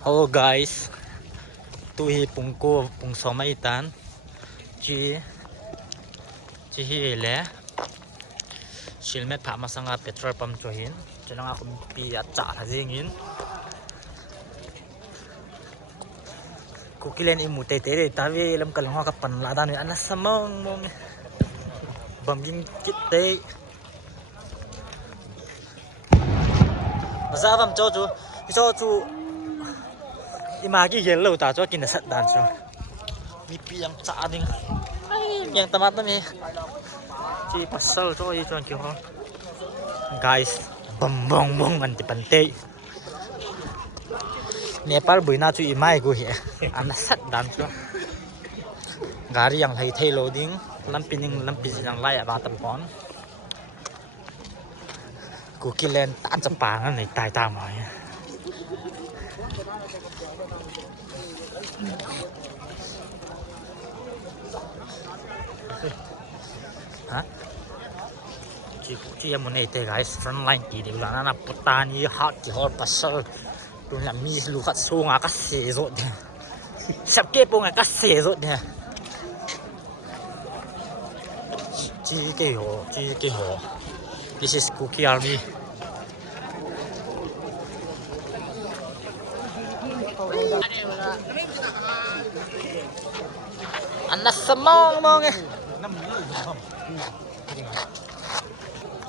Hello guys, tu hi pungko pung sama itan, ci hi le, silmet pak masanga petrol pump cohin, jangan aku pi acak hazingin. Kukilen imu tete tapi lam kalong kapan ladan ni anas samong mong bambing kita. Masa vam cho chu imagi yellow ta cho kin sat dan cho mi pi yang cha ding yang tamat mi ci pasal cho i chuan ki ho guys bom bong bong an ti pante Nepal buina chu imai go hi an sat dan cho gari yang hai thei loading lampining lampi yang lai ba tam pon Kukilen tan chapa ngan nei tai ta mai Hah? Ci yang monete guys front line ki de la na putani hot ki hor pasal tu na mi lu khat sunga ka se zo de sap ke pong ka se zo de ci ke ho this is Cookie Army Anas semong mong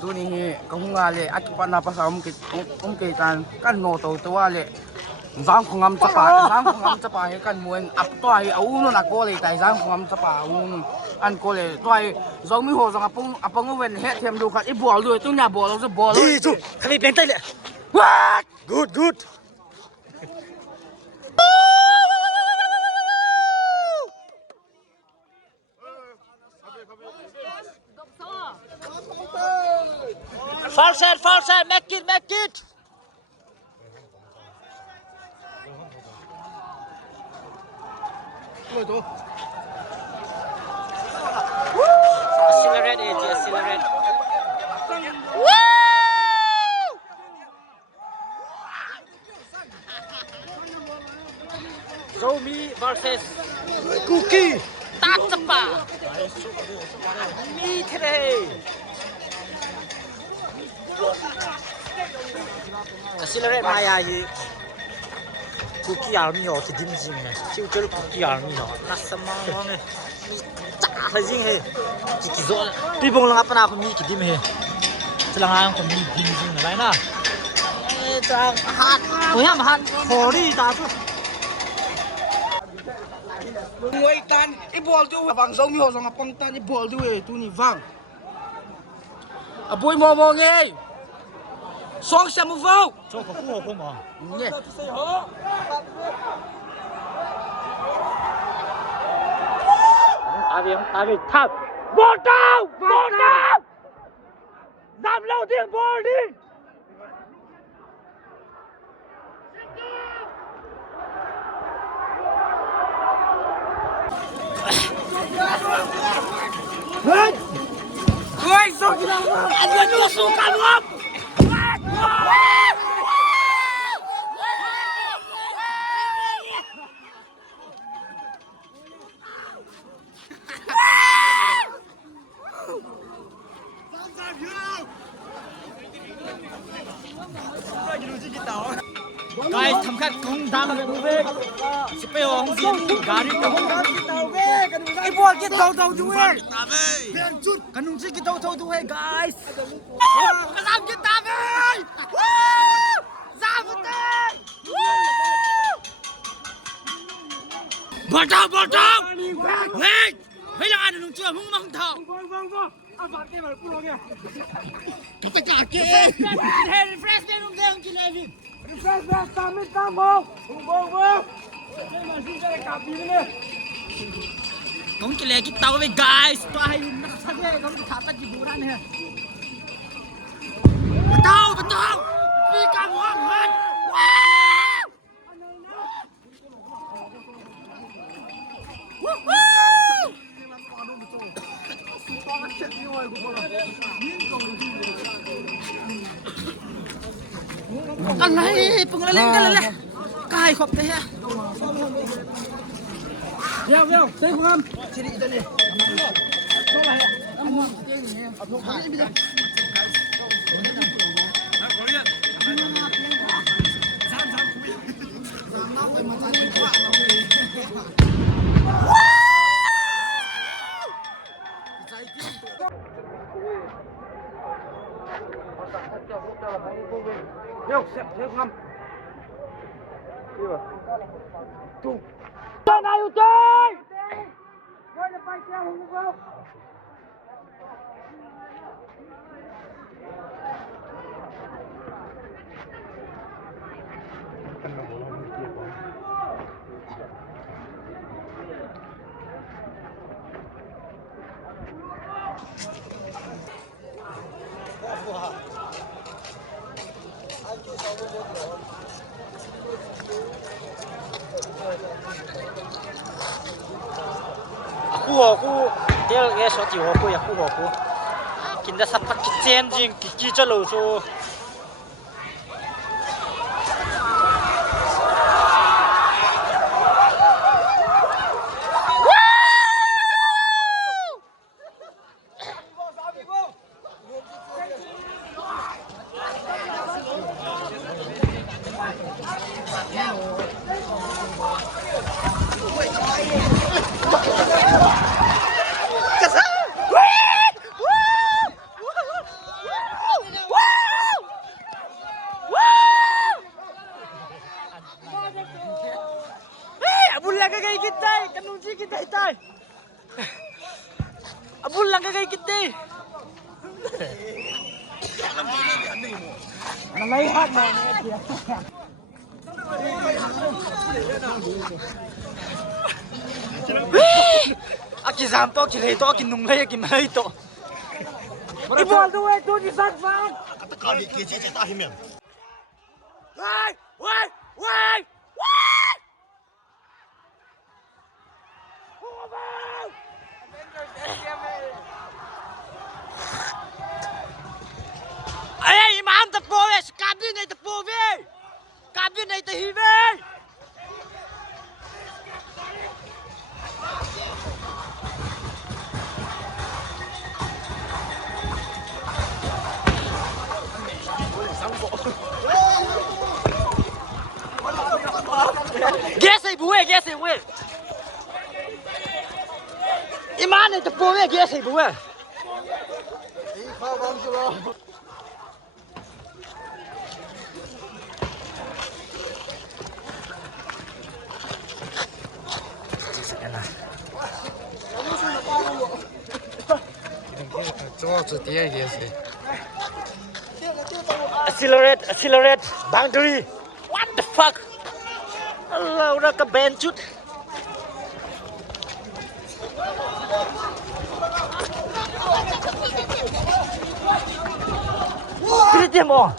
tu ni kung ngale at pa na pa sa kan no to ale zang khongam chapa he kan muen ap to ai au no na ko le tai zang khongam chapa un an ko le toi zong mi ho zang apong wen he them du khat i bol du tu nya bol zo bol di chu kami pen tai le what good Fall set, make it. Accelerate. Woo! So me versus Cookie. Tak cepat. Me today. Accelerate maya hi Cookie Army ho ki dim jing ne chiu chiu Cookie Army ho na sama ne cha ha jing he ki zo pi bong lang apa na ko mi ki dim he selang ang ko mi dim jing lai na chang hat ko yam han khori ta chu ngoi tan i bol du wang zong mi ho zong apong tan i bol du e tu ni wang a boy mo nge Song xem một vô. Cho có phù hợp không ạ? Nhỉ. Ta bị thập. Ball down. Giảm lâu tiếng ball đi. Ôi, sao kìa. Anh vẫn đưa xuống cả ngọc. Guys, thầm khát không đam về về. Speo không gì, gari không đam cái tàu về. Cái bol cái tàu chú ấy. Kan nung cái tàu tu hey guys. Cái làm cái tàu về. Ra một tên. Ball down. Hey, hay là anh nung chưa hung mang thảo. Vâng. Anh phạt cái mà pulao kìa. Tất cả kia. Refresh cái nung theo cái này đi. Refresh tam không. Vâng. Đây mà xin ra cặp đi nữa. Kung kile cái tàu về guys, to hay nak sakit kung thata hiburan he. Betul. Pi kamu han. Alay, pengalaman. Kai tay khop thế ha Veo, tới không? Chị đi cho đi. Không phải. Ông mua cái gì? Ông phải bây giờ. Veo, thế không? Đi vào. Tu. Chơi này chơi. Chơi là bay theo không không? khu tel ge so ti ho ko ya khu ho ko kin da sap ki chen jing ki chalo so abul lang kay kita kanunsi kita itay abul lang kay kita Nalaihat mo na dia. Aki zampo ki leito ki nunglay ki maito Ibol do e do di san san. Kata kali kece tak himem. Wai wai Ay, imam ta po ve, kabin ay ta po ve. Kabin ay ta hive. Guess ay buwe. Iman ay ta po ve, guess ay buwe. Accelerate boundary. What the fuck? Allah udah ke bencut. Tidak mo.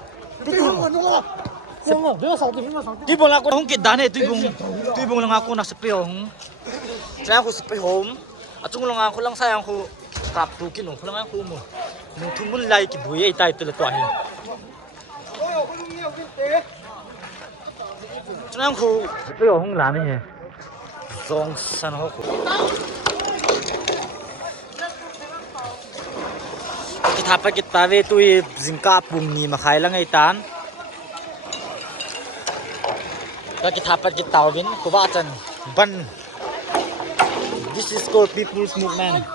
Di bong ako hong kidane di bong lang ako nasa piyong. Saya ako sa piyong. At yung lang ako lang sayang ko kaptukin ko lang ako mo. Nung tumun lai ki buye itay tulat ko ahin. Saya ako sa piyong lami niya. Zong san ako. Kita pa kita ve tu zingka pungni makai lang itan. Kita pa kita win kubatan ban. This is called people's movement.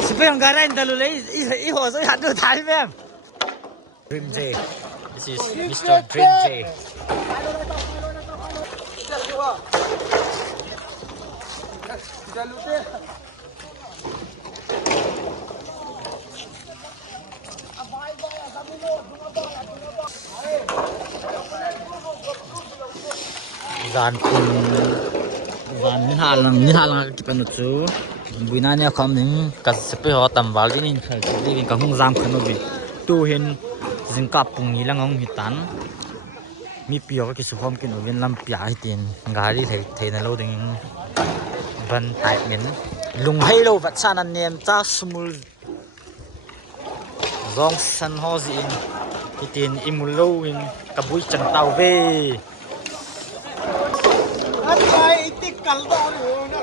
Siapa yang garain dalulai iho so hadu thai mem. Dream J. This is Mr. Dream J. Zan pun zan ni halang kita nucu binanya kami kasih ho tambal ini jadi kahung zam kanobi tu hin zingkap pung hilang ong hitan mi pio ki suhom kin ovin lam pia hitin gari thei na lo ding ban tai men lung hai lo vat sanan nem cha sumul rong san ho zin titin imulo in kabui chang tau ve At ay itik kaldo no